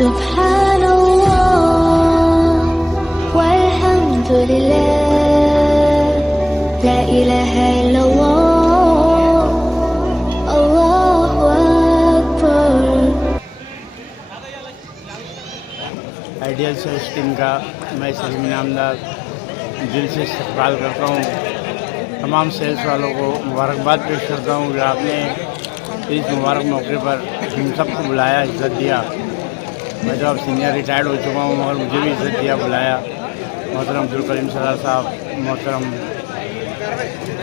سبحان الله والحمد لله لا إله إلا الله الله أكبر. آئیڈیل سیلس ٹیم کا میں سلیم نامدار دل سے استقبال کرتا ہوں. تمام سیلس والوں کو مبارکباد پیش کرتا ہوں کہ آپ نے اس مبارک موقع پر ہم سب کو بلایا، عزت دیا. میں تو اب سینئر ریٹائرڈ ہو چکا ہوں مگر مجھے بھی عزت دیا، بلایا. محترم عبدالکریم سردار صاحب، محترم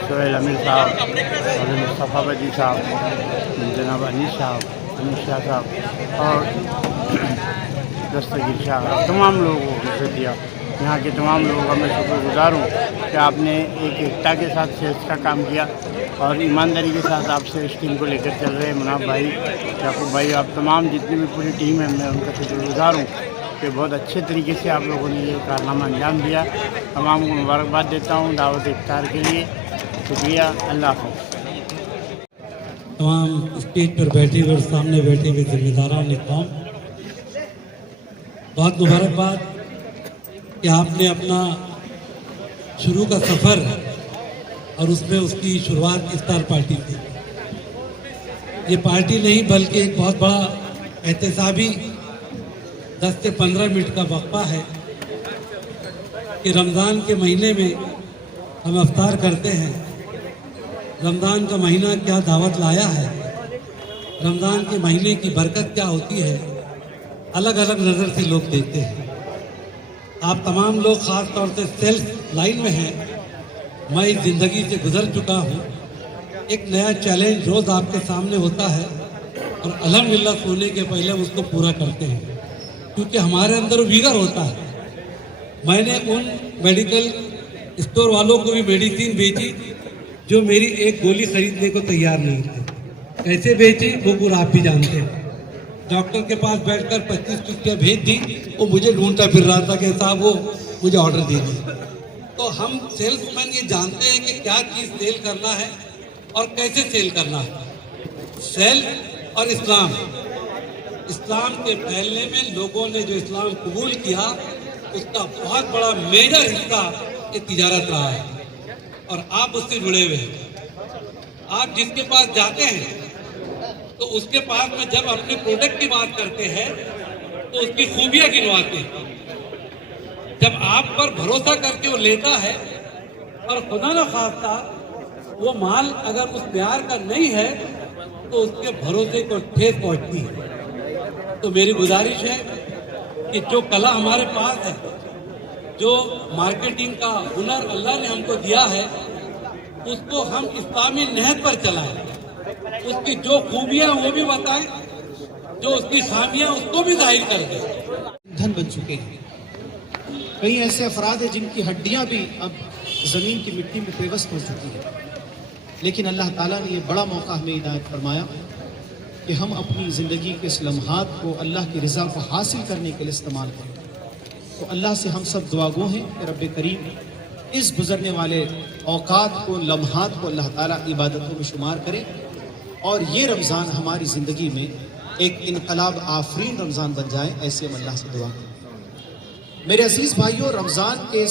سہیل امیر صاحب، محترم مصطفیٰ بدی صاحب، جناب انیس صاحب، انیس شاہ صاحب اور دستگیر شاہ، تمام لوگوں کو عزت دیا. یہاں کے تمام لوگوں کا میں شکر گزار ہوں کہ آپ نے ایک ایکتا کے ساتھ سیلس کا کام کیا اور ایمانداری کے ساتھ آپ سیلس ٹیم کو لے کر چل رہے ہیں. مناف بھائی، یعقوب بھائی، آپ تمام جتنی بھی پوری ٹیم ہے میں ان کا شکر گزار ہوں کہ بہت اچھے طریقے سے آپ لوگوں نے یہ کارنامہ انجام دیا. تمام کو مبارکباد دیتا ہوں دعوت افطار کے لیے. شکریہ. اللہ حافظ. تمام اسٹیج پر بیٹھے ہوئے اور سامنے بیٹھے ہوئے ذمہ داران قوم، بہت مبارکباد کہ آپ نے اپنا شروع کا سفر اور اس میں اس کی شروعات افطار پارٹی کی. یہ پارٹی نہیں بلکہ ایک بہت بڑا احتسابی 10 سے 15 منٹ کا وقفہ ہے کہ رمضان کے مہینے میں ہم افطار کرتے ہیں. رمضان کا مہینہ کیا دعوت لایا ہے، رمضان کے مہینے کی برکت کیا ہوتی ہے، الگ الگ نظر سے لوگ دیکھتے ہیں. آپ تمام لوگ خاص طور سے سیلس لائن میں ہیں. میں اس زندگی سے گزر چکا ہوں. ایک نیا چیلنج روز آپ کے سامنے ہوتا ہے اور الحمدللہ سونے کے پہلے اس کو پورا کرتے ہیں کیونکہ ہمارے اندر ویگر ہوتا ہے. میں نے ان میڈیکل اسٹور والوں کو بھی میڈیسین بیچی جو میری ایک گولی خریدنے کو تیار نہیں تھے. کیسے بیچی وہ پورا آپ بھی جانتے ہیں. ڈاکٹر کے پاس بیٹھ کر 25 ٹکیاں بھیج دی، وہ مجھے ڈھونڈتا پھر رہا تھا کہ صاحب وہ مجھے آرڈر دیجیے. تو ہم سیلس مین یہ جانتے ہیں کہ کیا چیز سیل کرنا ہے اور کیسے سیل کرنا ہے. سیل اور اسلام کے پھیلنے میں لوگوں نے جو اسلام قبول کیا اس کا بہت بڑا میجر حصہ یہ تجارت رہا ہے اور آپ اس سے جڑے ہوئے ہیں. آپ جس کے پاس جاتے ہیں تو اس کے پاس میں جب اپنے پروڈکٹ کی بات کرتے ہیں تو اس کی خوبیاں گنواتے ہیں. جب آپ پر بھروسہ کر کے وہ لیتا ہے اور خدا نہ خواستہ وہ مال اگر اس معیار کا نہیں ہے تو اس کے بھروسے کو ٹھیس پہنچتی ہے. تو میری گزارش ہے کہ جو کلا ہمارے پاس ہے، جو مارکیٹنگ کا ہنر اللہ نے ہم کو دیا ہے، اس کو ہم اسلامی نہج پر چلائیں. اس کی جو خوبیاں وہ بھی بتائیں، جو اس کی خامیاں اس کو بھی ظاہر کر دیں. دھن بن چکے ہیں. کئی ایسے افراد ہیں جن کی ہڈیاں بھی اب زمین کی مٹی میں پیوست ہو چکی ہیں، لیکن اللہ تعالیٰ نے یہ بڑا موقع ہمیں عنایت فرمایا کہ ہم اپنی زندگی کے اس لمحات کو اللہ کی رضا کو حاصل کرنے کے لیے استعمال کریں. تو اللہ سے ہم سب دعا گو ہیں کہ رب کریم اس گزرنے والے اوقات کو، لمحات کو اللہ تعالیٰ عبادتوں میں شمار کرے اور یہ رمضان ہماری زندگی میں ایک انقلاب آفرین رمضان بن جائے. ایسے ہم اللہ سے دعا کریں. میرے عزیز بھائیوں، رمضان کے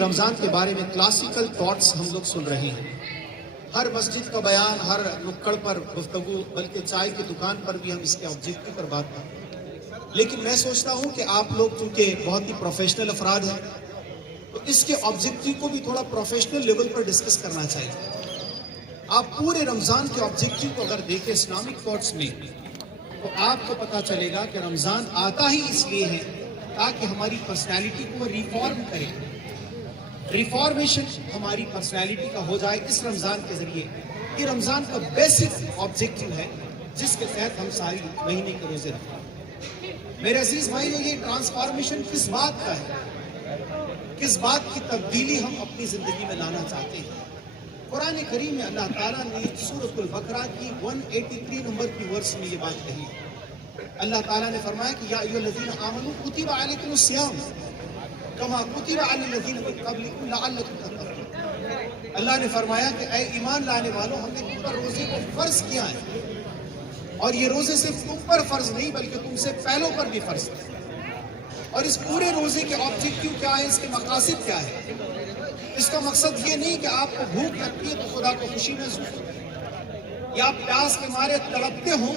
رمضان کے بارے میں کلاسیکل تھاٹس ہم لوگ سن رہے ہیں. ہر مسجد کا بیان، ہر نکڑ پر گفتگو، بلکہ چائے کی دکان پر بھی ہم اس کے آبجیکٹو پر بات کرتے ہیں. لیکن میں سوچتا ہوں کہ آپ لوگ چونکہ بہت ہی پروفیشنل افراد ہیں تو اس کے آبجیکٹو کو بھی تھوڑا پروفیشنل لیول پر ڈسکس کرنا چاہیے. آپ پورے رمضان کے آبجیکٹو کو اگر دیکھیں اسلامک تھاٹس میں تو آپ کو پتا چلے گا کہ رمضان آتا ہی اس لیے ہے تاکہ ہماری پرسنالٹی کو ریفارم کرے. ریفارمیشن ہماری پرسنالٹی کا ہو جائے اس رمضان کے ذریعے. یہ رمضان کا بیسک آبجیکٹو ہے جس کے تحت ہم ساری مہینے کے روزے رکھتے ہیں. میرے عزیز بھائیو، یہ ٹرانسفارمیشن کس بات کا ہے، کس بات کی تبدیلی ہم اپنی زندگی میں لانا چاہتے ہیں. قرآن کریم میں اللہ تعالیٰ نے سورۃ البقرہ کی 183 نمبر کی ورس میں یہ بات کہی. اللہ تعالیٰ نے فرمایا کہ یا ایھا الذین آمنوا کتب علیکم الصیام کما کتب علی الذین من قبلکم لعلکم تتقون. اللہ نے فرمایا کہ اے ایمان لانے والوں، ہم نے تم پر روزے کو فرض کیا ہے اور یہ روزے صرف تم پر فرض نہیں بلکہ تم سے پہلوں پر بھی فرض ہے. اور اس پورے روزے کے آبجیکٹیو کیا ہے, اس کے مقاصد کیا ہے؟ اس کا مقصد یہ نہیں کہ آپ کو بھوک لگتی ہے تو خدا کو خوشی محسوس ہو, یا آپ پیاس کے مارے تڑپتے ہوں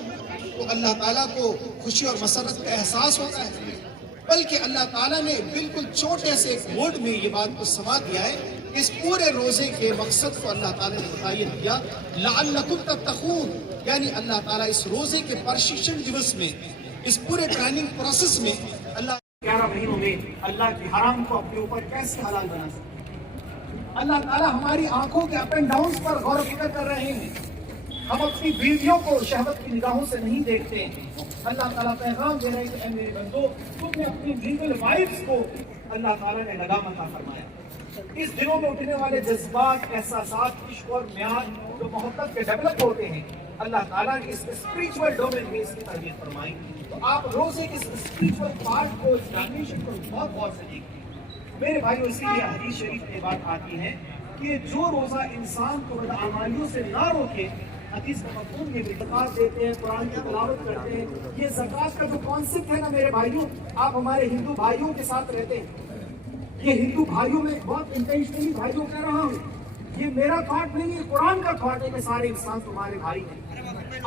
تو اللہ تعالیٰ کو خوشی اور مسرت کا احساس ہوتا ہے, بلکہ اللہ تعالیٰ نے بالکل چھوٹے سے ایک ورڈ میں یہ بات کو سما دیا ہے کہ اس پورے روزے کے مقصد کو اللہ تعالیٰ نے متعین کیا, لعلکم تتقون, یعنی اللہ تعالیٰ اس روزے کے پرشکشن دیوس میں, اس پورے ٹریننگ پروسیس میں اللہ 11 مہینوں میں اللہ کی حرام کو اپنے اوپر کیسے حلال بنا سکتے. اللہ تعالیٰ ہماری آنکھوں کے اپ اینڈ ڈاؤنز پر غور و فکر کر رہے ہیں, ہم اپنی بیویوں کو شہوت کی نگاہوں سے نہیں دیکھتے ہیں. اللہ تعالیٰ پیغام دے رہے ہیں کہ اے میرے بندو, تم نے اپنی لیگل وائفز کو اللہ تعالیٰ نے لگام عطا فرمایا. اس دنوں میں اٹھنے والے جذبات, احساسات, عشق اور میعاد جو محبت کے ڈیولپ ہوتے ہیں, اللہ تعالیٰ نے اس اسپریچول ڈومین میں اس کی تربیت فرمائی. تو آپ روزے کے اس اسپریچول پارٹ کو, اس ڈائمینشن کو بہت غور سے دیکھیں میرے بھائیو. اسی لیے حدیث شریف میں بات آتی ہے کہ جو روزہ انسان کو بدعمالیوں سے نہ روکے, حدیث کا مفہوم یہ زکات دیتے ہیں, قرآن کی تلاوت کرتے ہیں. یہ زکات کا جو کانسیپٹ ہے نا میرے بھائیوں, آپ ہمارے ہندو بھائیوں کے ساتھ رہتے ہیں, یہ ہندو بھائیوں میں بہت انٹینشنلی بھائیوں کہہ رہا ہوں, یہ میرا تھاٹ نہیں ہے, قرآن کا تھاٹ ہے کہ سارے انسان تمہارے بھائی ہیں.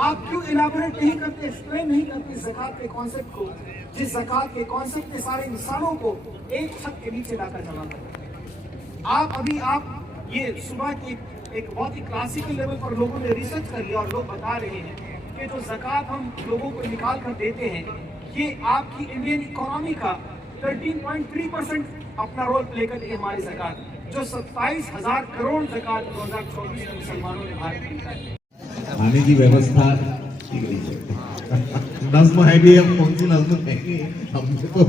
آپ کیوں الیبوریٹ نہیں کرتے, ایکسپلین نہیں کرتے زکات کے کانسیپٹ کو, جس زکات کے کانسیپٹ نے سارے انسانوں کو ایک چھت کے نیچے لا کر جمع کر. آپ یہ صبح کی ایک بہت ہی کلاسیکل لیول پر لوگوں نے ریسرچ کر لیا اور لوگ بتا رہے ہیں کہ جو زکات ہم لوگوں کو نکال کر دیتے ہیں, یہ آپ کی انڈین اکانومی کا 13.3% اپنا رول پلے کرتی ہے ہماری زکات, جو 27,000 کروڑ زکات 2024 میں مسلمانوں نے بھارت میں نکالی. کھانے کی ویوستھا کی گئی ہے. نظم ہے بھی, اب کون سی نظم ہے ہم کو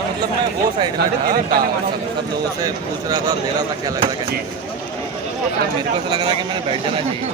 مطلب میں وہ سائڈ میں تھا, سب لوگوں سے پوچھ رہا تھا, دے رہا تھا کیا لگ رہا ہے, میرے کو ایسا لگ رہا کہ میں نے بیٹھ جانا چاہیے.